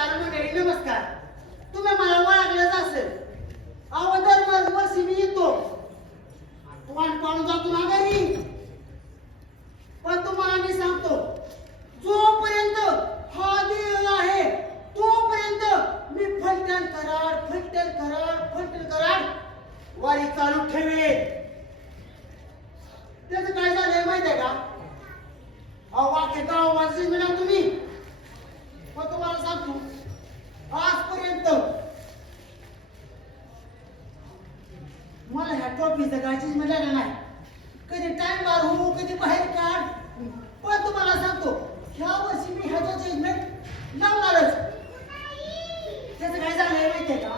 नमस्कार मंडळी, नमस्कार. तुम्ही मला ओळखलंच असेल. अहो दरवर्षी मी येतो, वाण पाळून जातो ना घरी. पण तुम्हाला मी सांगतो, जोपर्यंत हा देव आहे तोपर्यंत मी फलटण कराड वारी चालू ठेवेन. त्याचं काय झालंय माहितीये का? अहो वाक्य गावाची मिळा तुम्ही. पण तुम्हाला सांगतो, आजपर्यंत मला ह्या ट्रॉफीचं काहीच मिळालं नाही. कधी टाइम मारू, कधी बाहेर काढ. पण तुम्हाला सांगतो, ह्या वर्षी मी ह्याचं जजमेंट लावणारच. त्याचं काय झालंय माहितीये का?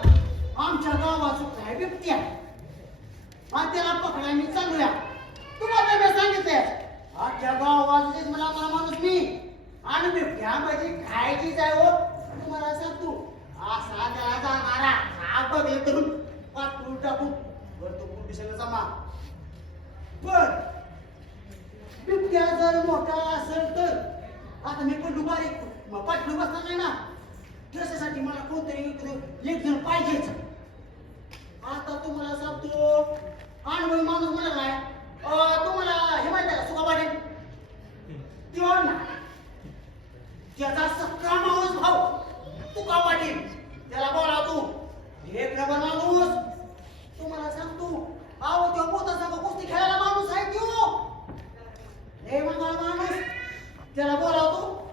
आमच्या गावाचं काय बिबट्या आणि त्याला पकडाय मी चालूया. तुम्हाला मी सांगितलंय, अख्ख्या गावाचं जजमेंट लावणारा माणूस मी. आणि बिबट्या म्हणजे खायचीच आहे हो. तुम्हाला सांगतो, असा त्याला जाणारा हा बघले करून पाठवून टाकून तो पोलिसाला जमा. पण बिबट्या जर मोठा असेल तर आता मी पण दुपारी पाठवून बसणार नाही ना. त्याच्यासाठी मला कोणतरी एक जण पाहिजेच. आता तुम्हाला सांगतो, अनुभवी माणूस म्हणा काय, तुम्हाला हे माहिती आहे का सुका पाटील? किंवा ना त्याचा सक्का माणूस भाऊ तुका पाटील, त्याला बोला तू एक नंबर माणूस. तुम्हाला सांगतो, अहो तो मोठा सांगा कुस्ती खेळायला माणूस आहे तो. हे मंगळ माणूस, त्याला बोलावतो,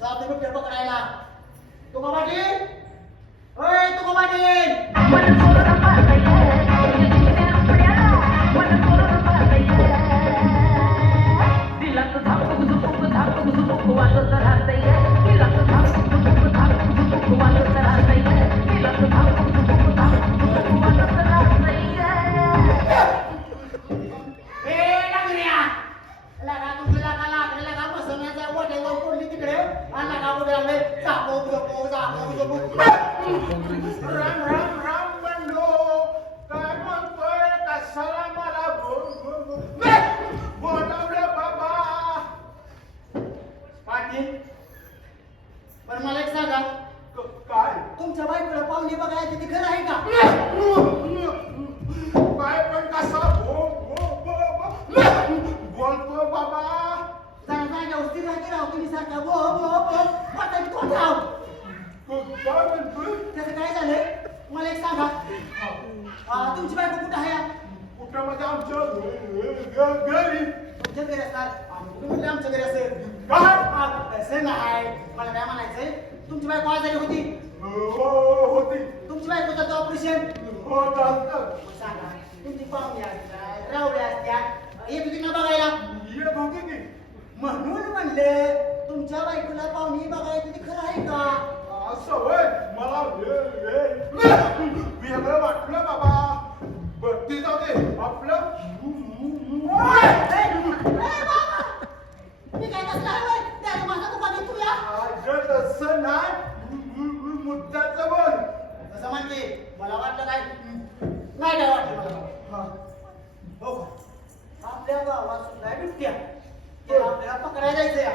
जातो बिबट्या पकडायला. तुका पाटील, ओय तुका पाटील. पण मला एक सांगा, काय तुमच्या बायकोला पाहुणे बघायला तिथे खरं आहे का? काय पण कसा बोलतो बाबा. जागा स्थिर राहते राव तुम्ही सारखा त्याचं काय झालंय मला एक सांगा. तुमची बायको कुठं आहे? कुठं म्हणजे आमच्या घरी. तुमच्या घरी असणार, आमच्या घरी असेल. तसं नाही, मला काय म्हणायचंय, तुमची बायको आजारी होती? होती. तुमची बायकोचं ऑपरेशन सांगा. तुमची पाहुणे असतात, रावड्या असतात, येत होती ना बघायला? येत होती की. म्हणून म्हणले तुमच्या बायकोला पाहुणे बघायला तिथे खरं आहे का? असं होय, मला वेगळं वाटलं बाबा. बत्ती जाऊ दे आपलं. मी काय कसं आहे त्याला माझा दुकान तुला तसं नाही, मुद्द्याचं बोल. तसं म्हणते मला वाटलं काय नाही, काय वाटलं मला. हो का, आपल्या गावात सुद्धा बिबट्या आपल्याला पकडायला जायचं या.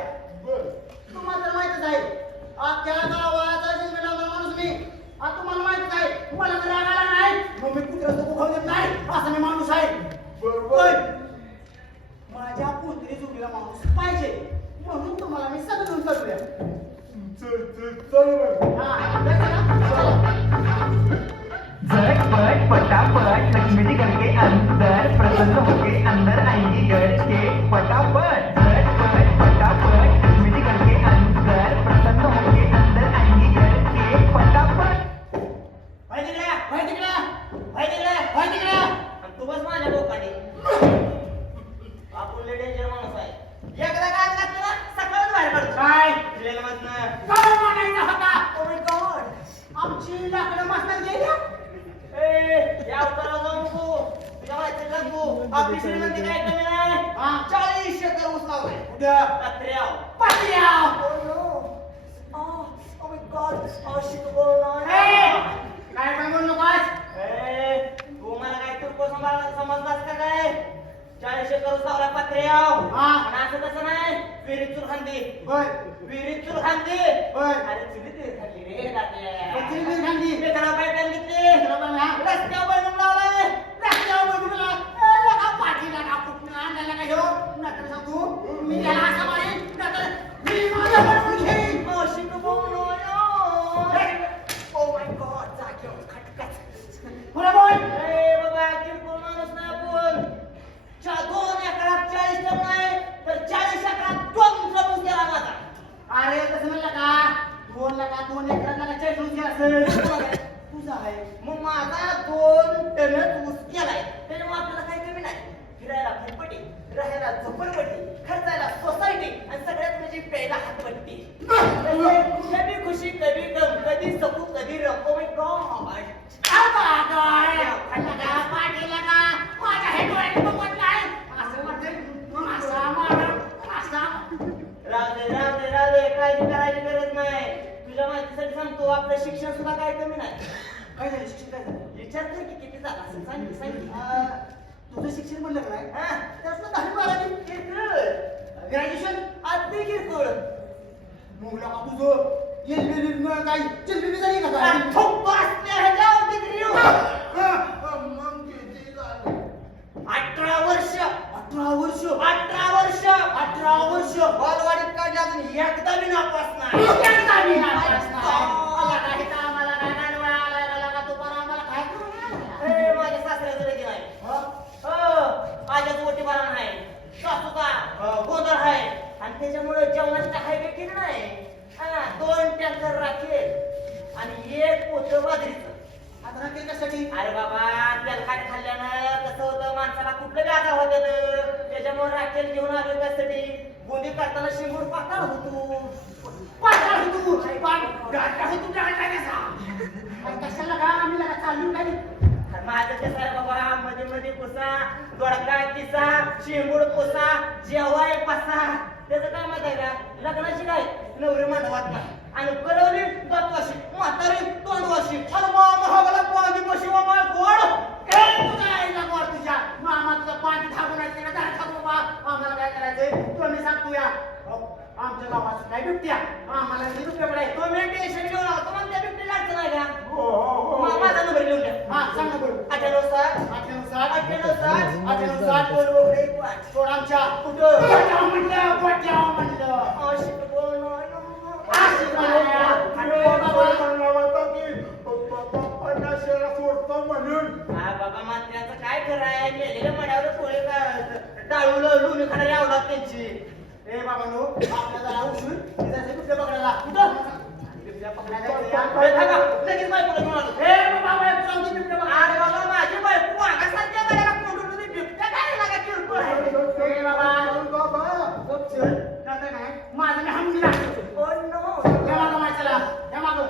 तुम्हाला तर माहितच आहे, अख्ख्या गावाचा जन्म लावणारा माणूस मी. तुम्हाला माहितच आहे, मला तर राग आला नाही मग मी कुत्र्याचं खाऊ देत नाही असा मी माणूस आहे. बरोबर. माझ्या पुत्री जुडीला माणूस पाहिजे म्हणून तुम्हाला मी सगळं करूया. झटपट पटापट लक्ष्मी करके अंदर प्रसन्न होके अंदर आएंगी घर के फटाफट. झटपट पटापट लक्ष्मी करके अंदर प्रसन्न होके अंदर आएंगी घर के फटाफट. तू बस माझ्या बोकाने. आपण लय डेंजर माणूस आहे. एकदा काय लागलं ना सकाळच बाहेर पडतो. काय रेल्वेमधनं काय म्हणायचा होता? ओ माय गॉड, आमची लाकडं मास्तर गेल्या. या अवताराला जाऊ नको. तुझ्या माहिती लागू आपली श्रीमंती काय कमी नाही. 40 एकर ऊस लावलाय. कुठं? पत्र्याव. पात्र्याव. ओ माय गॉड, शिकवलं नाही. काय पण बोलू नकोस. तू मला काय तुरको समजलास का काय? 40 एकर ऊस लावलाय पत्र्याव. पण असं तसं नाही, विहिरीत चूल खांदी. बर विहिरीत चूल खांदी. बर. अरे चुलीत खाल्ली रे. माझ्याच तुझा आहे. मग माझा 2 टनच ऊस केलाय त्याच्यामुळे आपल्याला काही कमी नाही फिरायला फटपटी राहायला झोपडपट्टी खर्चायला सोसायटी आणि सगळ्यात म्हणजे प्यायला हातपट्टी कधी खुशी कधी गम कधी सकू कधी रको मी गॉड राहू दे काळजी करायची गरज नाही तुझ्या माहितीसाठी सांगतो आपलं शिक्षण सुद्धा काय कमी नाही काय झालं शिक्षण काय झालं? विचार कर की किती झाला असेल सांग की, सांग की. तुझं शिक्षण म्हणलं का नाही? हा? त्यातलं 10-12 किरकोळ. ग्रॅज्युएशन अगदी किरकोळ. मग लका तुझं LLB काय चिलबिली झाली का काय? ठोक बसल्या ह्याच्यावर degree येऊ. मग किती झालं? 18 वर्ष 18 वर्ष 18 वर्ष 18 वर्ष बालवाडीत काढले अजून एकदा बी नापास नाही एकदा बी नापास नाही. आला का इथं आम्हाला काय नाडवा आला का लका तू पण आम्हाला काय करू? ए, माझ्या सासऱ्याचं लगीन आहे हो आज्याचं मोठी बरा नाही सासूचा गोंधळ आहे आणि त्याच्यामुळे जेवणाची काही वेळ नाही 2 टँकर राखेल आणि 1 पोतं बाजरीचं आता राखेल कशासाठी? अरे बाबा तेलकाट खाल्ल्यानं कसं होतं माणसाला कुठलं बी आजार होतं त्याच्यामुळे राखेल घेऊन आलो त्यासाठी बुंदी करताना शिंगूड पाताळ होतो पाटाळ होतो गाठा होतो गाठा कसा? आणि कशाला का आम्ही लका चालू काय? माझं कसं आहे बाबा मध्ये मध्ये पुसा दोडका किसा शिंगूड पुसा जेवाय पसा त्याचं काय माहिती आहे का लग्नाची काय नवरी मांडवात नाही आणि कळवली दातवाशी म्हातारी तोंडवाशी आणि महागाला पाणी पशी मामा गोड तुझ्या आईला गोड तुझ्या मामा तुझा पाणी थांबून आहे त्याला काय थांबू बा आम्हाला काय करायचंय तुम्ही सांगतो या आमच्या गावात काय बिबट्या आम्हाला बिबट्या पडाय तुम्ही टेन्शन घेऊन आला तुम्हाला त्या बिबटीला अडचण आहे का हो माझा नंबर लिहून द्या हा सांग ना बोल 98 बरोबर सोड आमच्या कुठं गोट्याव म्हणलं आशिक बोलणं आशिक बोलणं. आणि हा बाबा मात्र्याचं काय खरं आहे गेलेल्या मड्यावर पोळे टाळून लोणी खाणारी आवडतात त्यांची ए बाबांनो आपल्या जरा उशीर तिथे बिबट्या पकडायला कुठं बिबट्या पकडायला जायचं ए, या. थांबा, लगेच बायकोला घेऊन आलो. ए बाबा तुला बिबट्या पकडायला अरे बाबा माझी बायको वाघासारख्या गळ्याला कोंडून तुम्ही बिबट्या काय लागा किरकोळ आहे ए बाबा गप चल काय काय माझं मी हमली लागतो Oh no. या मागं माणसाला या मागं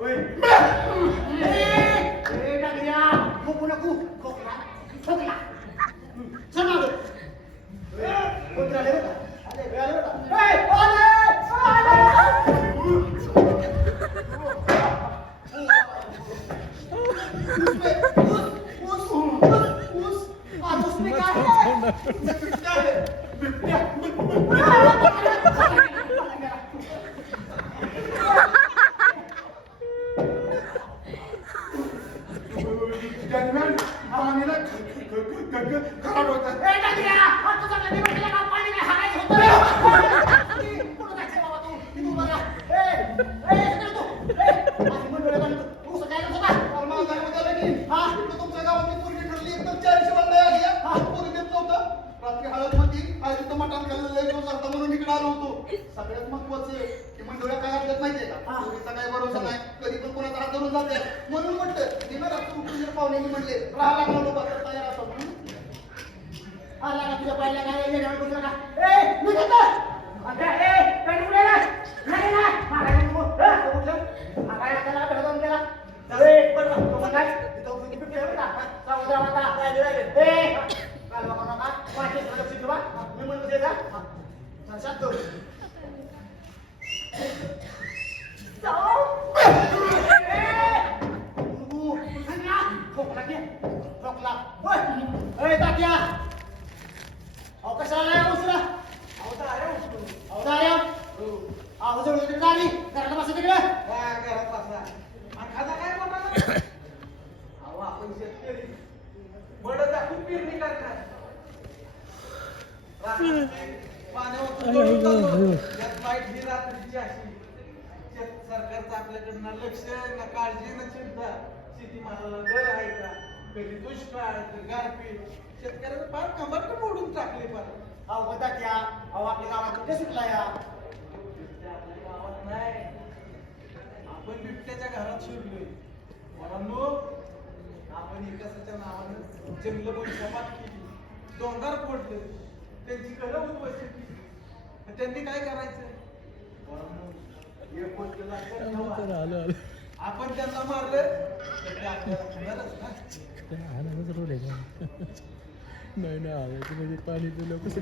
ओय ए डगऱ्या खोकू नको खोकला खोकला चल मागं कोण आले बघा आले आले बघा ए आले उसमें क्या है सगळ्यात महत्वाचं की मंडोळ्या काय आपल्यात माहितीये का पोरीचा काय भरोसा नाही कधी पण कोणाचा हात धरून जाते म्हणून म्हटलं दिनं रात्री उठून जर पाहुणे म्हणले राहा लागला लोक तयार असतो आला का तुझ्या पाहिल्या काय येणार बोलला का ए मी घेतो अरे ए पेट उडे नाही नाही मागायला नको उठलं मागायला त्याला धडकून गेला ए पण तो काय तिथं उभी बिबट्या होता सावधा माता राहिले ए काल बाबा नका पाठी लक्ष ठेवा मी म्हणतो दे जा चल शांत हो. खोकला ए तात्या अहो कशाला नाही उशिरा अहो दार्या अहो जवळ तिकडे गाडी घराला बसा तिकडे आपण शेतकरी बडं दाखवून पेरणी करणार यात वाईट ही रात्रीची अशी सरकारचं आपल्याकडनं लक्ष ना काळजी ना चिंता शेतीमालाला दर आहे का कधी दुष्काळ कधी गारपीट शेतकऱ्याचं फार कंबरट मोडून टाकले फार अहो तात्या अहो आपल्या गावात कुठे सुटला या घरात शिरलोय मुलांनो, आपण विकासाच्या नावानं जंगल कपात केली, डोंगर फोडले, त्यांची घरं उद्ध्वस्त केली. तर त्यांनी काय करायचं? मुलांनो, एक गोष्ट लक्षात ठेवा. आपण त्यांना मारलं तर ते आपल्याला खाणारच ना. नाही ना, पाणी दिलं कसं